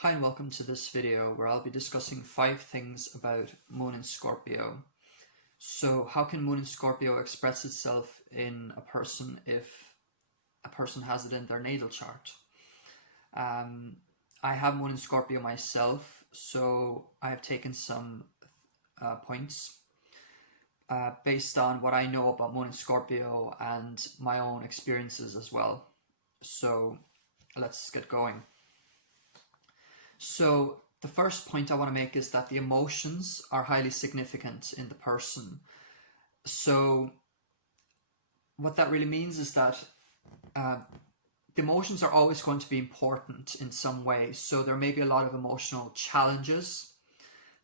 Hi and welcome to this video where I'll be discussing 5 things about Moon in Scorpio. So how can Moon in Scorpio express itself in a person if a person has it in their natal chart? I have Moon in Scorpio myself, so I have taken some points based on what I know about Moon in Scorpio and my own experiences as well. So let's get going. So the first point I want to make is that the emotions are highly significant in the person. So what that really means is that the emotions are always going to be important in some way. So there may be a lot of emotional challenges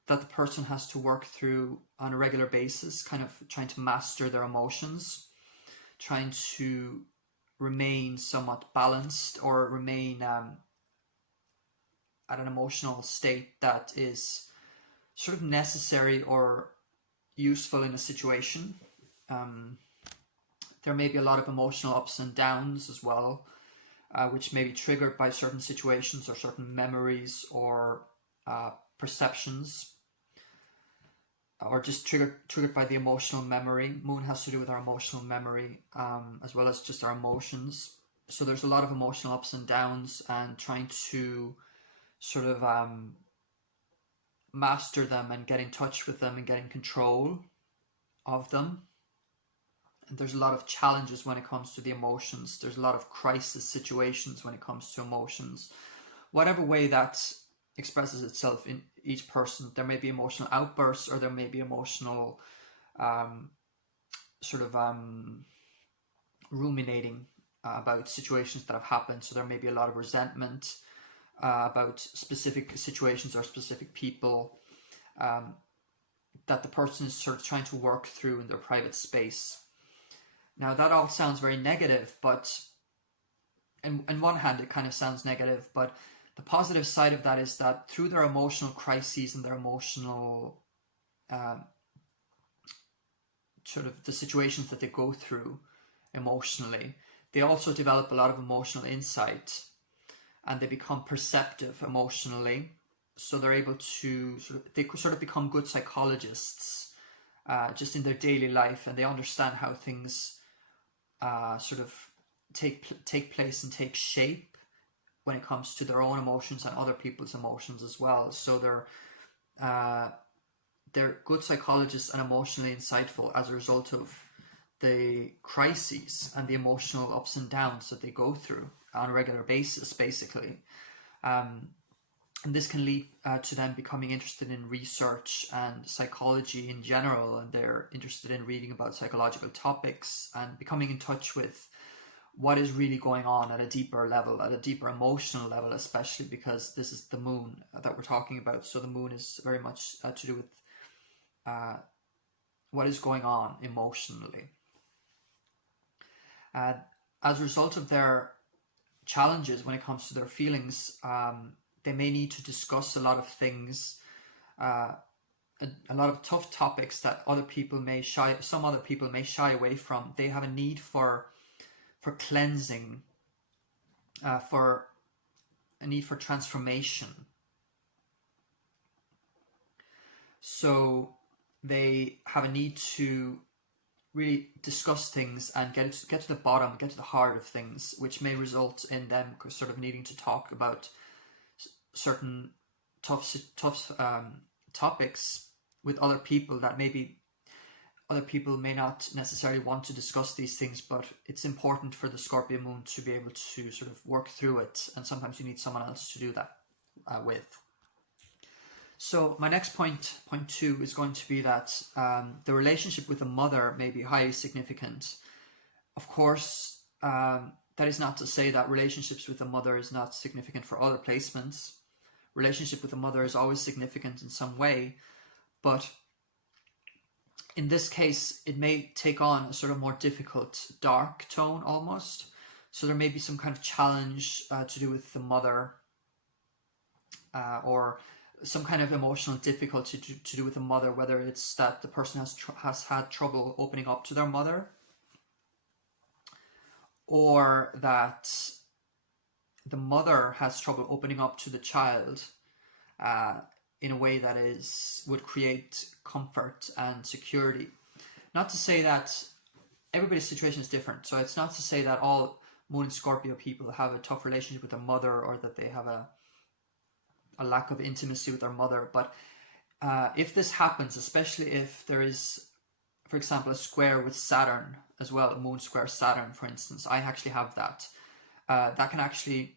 that the person has to work through on a regular basis, kind of trying to master their emotions, trying to remain somewhat balanced or remain at an emotional state that is sort of necessary or useful in a situation. There may be a lot of emotional ups and downs as well, which may be triggered by certain situations or certain memories or perceptions, or just triggered by the emotional memory. Moon has to do with our emotional memory, as well as just our emotions. So there's a lot of emotional ups and downs, and trying to sort of master them and get in touch with them and get in control of them. And there's a lot of challenges when it comes to the emotions. There's a lot of crisis situations when it comes to emotions. Whatever way that expresses itself in each person, there may be emotional outbursts, or there may be emotional ruminating about situations that have happened. So there may be a lot of resentment about specific situations or specific people that the person is sort of trying to work through in their private space. Now that all sounds very negative, but on one hand it kind of sounds negative, but the positive side of that is that through their emotional crises and their emotional sort of the situations that they go through emotionally, they also develop a lot of emotional insight, and they become perceptive emotionally. So they're able to they sort of become good psychologists just in their daily life, and they understand how things sort of take place and take shape when it comes to their own emotions and other people's emotions as well. So they're good psychologists and emotionally insightful as a result of the crises and the emotional ups and downs that they go through on a regular basis, basically. And this can lead to them becoming interested in research and psychology in general, and they're interested in reading about psychological topics and becoming in touch with what is really going on at a deeper level, at a deeper emotional level, especially because this is the moon that we're talking about. So the moon is very much to do with what is going on emotionally. As a result of their challenges when it comes to their feelings, they may need to discuss a lot of things, a lot of tough topics that some other people may shy away from. They have a need for cleansing, for a need for transformation. So they have a need to really discuss things and get to the bottom, get to the heart of things, which may result in them sort of needing to talk about certain tough topics with other people that maybe other people may not necessarily want to discuss these things, but it's important for the Scorpio moon to be able to sort of work through it, and sometimes you need someone else to do that with. So my next point 2, is going to be that the relationship with the mother may be highly significant. Of course, that is not to say that relationships with the mother is not significant for other placements. Relationship with the mother is always significant in some way, but in this case, it may take on a sort of more difficult, dark tone almost. So there may be some kind of challenge to do with the mother, or some kind of emotional difficulty to do with the mother, whether it's that the person has had trouble opening up to their mother, or that the mother has trouble opening up to the child in a way that would create comfort and security. Not to say that everybody's situation is different, so it's not to say that all Moon and Scorpio people have a tough relationship with their mother, or that they have a lack of intimacy with their mother. But if this happens, especially if there is, for example, a square with Saturn as well, a Moon square Saturn, for instance, I actually have that. That can actually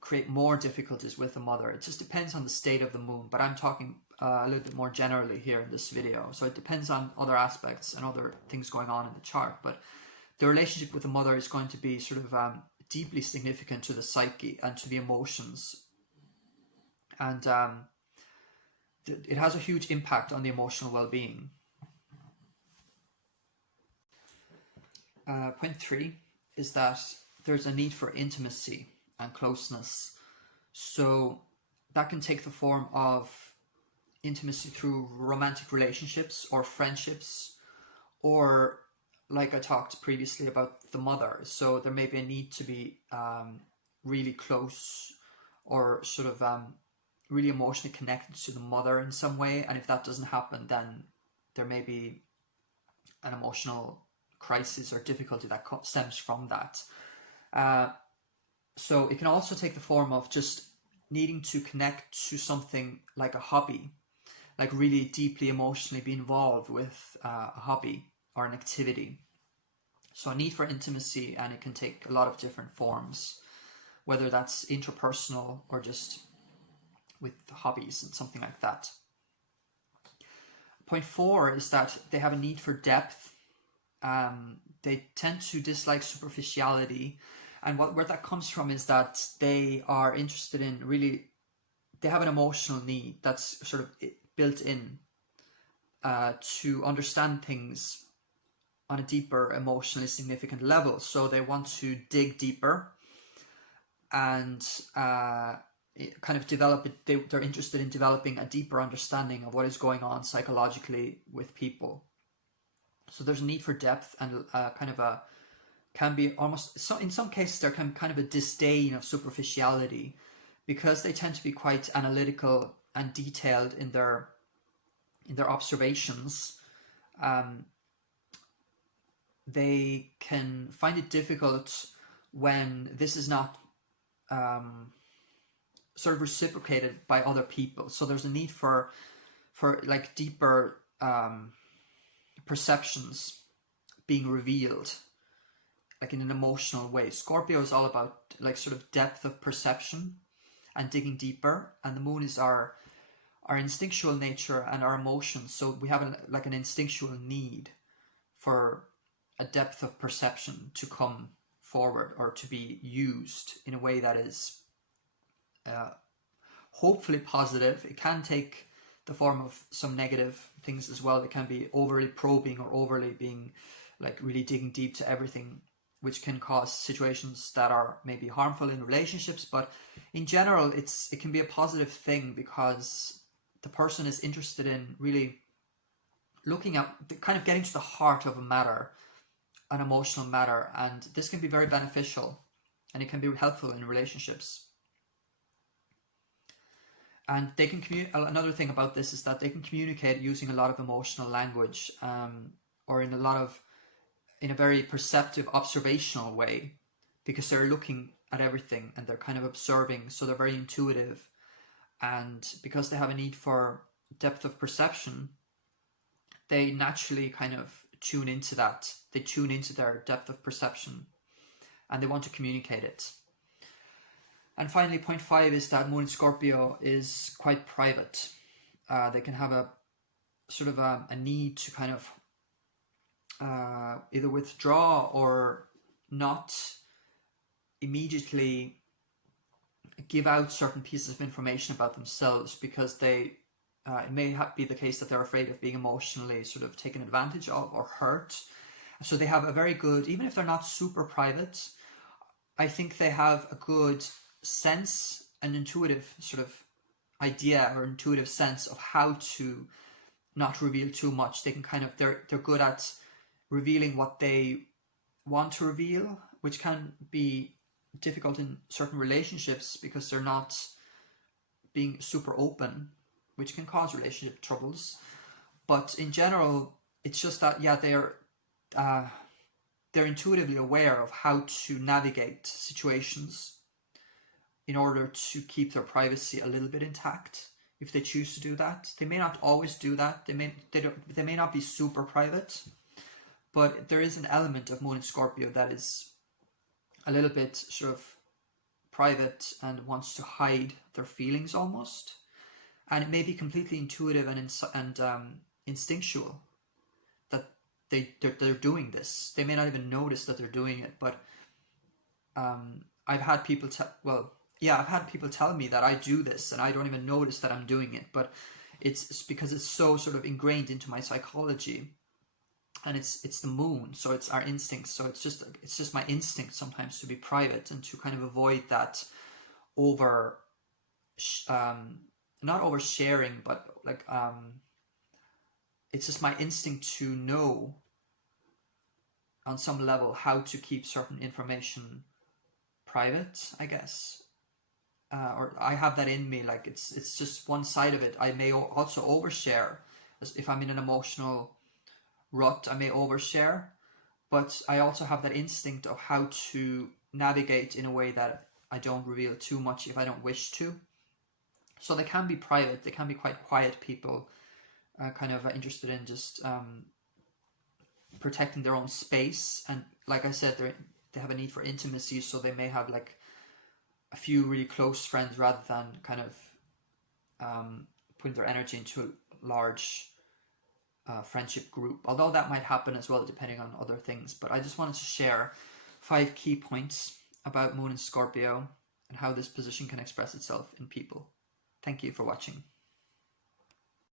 create more difficulties with the mother. It just depends on the state of the Moon, but I'm talking a little bit more generally here in this video. So it depends on other aspects and other things going on in the chart, but the relationship with the mother is going to be sort of deeply significant to the psyche and to the emotions. And it has a huge impact on the emotional well-being. Point 3 is that there's a need for intimacy and closeness. So that can take the form of intimacy through romantic relationships or friendships, or like I talked previously about the mother. So there may be a need to be really close, or sort of really emotionally connected to the mother in some way. And if that doesn't happen, then there may be an emotional crisis or difficulty that stems from that. So it can also take the form of just needing to connect to something like a hobby, like really deeply emotionally be involved with a hobby or an activity. So a need for intimacy, and it can take a lot of different forms, whether that's interpersonal or just with hobbies and something like that. Point 4 is that they have a need for depth. They tend to dislike superficiality, and where that comes from is that they are interested in really, they have an emotional need that's sort of built in to understand things on a deeper, emotionally significant level. So they want to dig deeper and kind of develop it. They're interested in developing a deeper understanding of what is going on psychologically with people. So there's a need for depth, and kind of a, can be almost, so in some cases there can kind of a disdain of superficiality, because they tend to be quite analytical and detailed in their observations. They can find it difficult when this is not sort of reciprocated by other people. So there's a need for like deeper perceptions being revealed, like in an emotional way. Scorpio is all about like sort of depth of perception and digging deeper, and the Moon is our instinctual nature and our emotions. So we have like an instinctual need for a depth of perception to come forward, or to be used in a way that is hopefully positive. It can take the form of some negative things as well. It can be overly probing, or overly being like really digging deep to everything, which can cause situations that are maybe harmful in relationships. But in general, it can be a positive thing, because the person is interested in really looking at kind of getting to the heart of a matter, an emotional matter, and this can be very beneficial, and it can be helpful in relationships. And they can another thing about this is that they can communicate using a lot of emotional language, or in a very perceptive, observational way, because they're looking at everything and they're kind of observing. So they're very intuitive, and because they have a need for depth of perception, they naturally kind of tune into that. They tune into their depth of perception, and they want to communicate it. And finally, point 5 is that Moon in Scorpio is quite private. They can have a sort of a need to kind of either withdraw or not immediately give out certain pieces of information about themselves, because they it may be the case that they're afraid of being emotionally sort of taken advantage of or hurt. So they have a very good, even if they're not super private, I think they have a good sense, an intuitive sort of idea or intuitive sense of how to not reveal too much. They can kind of, they're good at revealing what they want to reveal, which can be difficult in certain relationships because they're not being super open, which can cause relationship troubles. But in general, it's just that, yeah, they're intuitively aware of how to navigate situations in order to keep their privacy a little bit intact. If they choose to do that, they may not always do that. They may not be super private, but there is an element of Moon in Scorpio that is a little bit sort of private and wants to hide their feelings almost. And it may be completely intuitive and instinctual that they're doing this. They may not even notice that they're doing it, but I've had people I've had people tell me that I do this and I don't even notice that I'm doing it, but it's because it's so sort of ingrained into my psychology, and it's the moon, so it's our instincts. So it's just my instinct sometimes to be private and to kind of avoid that not oversharing, but like it's just my instinct to know on some level how to keep certain information private, I guess. Or I have that in me, like it's just one side of it. I may also overshare. If I'm in an emotional rut, I may overshare, but I also have that instinct of how to navigate in a way that I don't reveal too much if I don't wish to. So they can be private, they can be quite quiet people, kind of interested in just protecting their own space. And like I said, they have a need for intimacy, so they may have like a few really close friends rather than kind of putting their energy into a large friendship group, although that might happen as well depending on other things. But I just wanted to share 5 key points about Moon in Scorpio and how this position can express itself in people. Thank you for watching.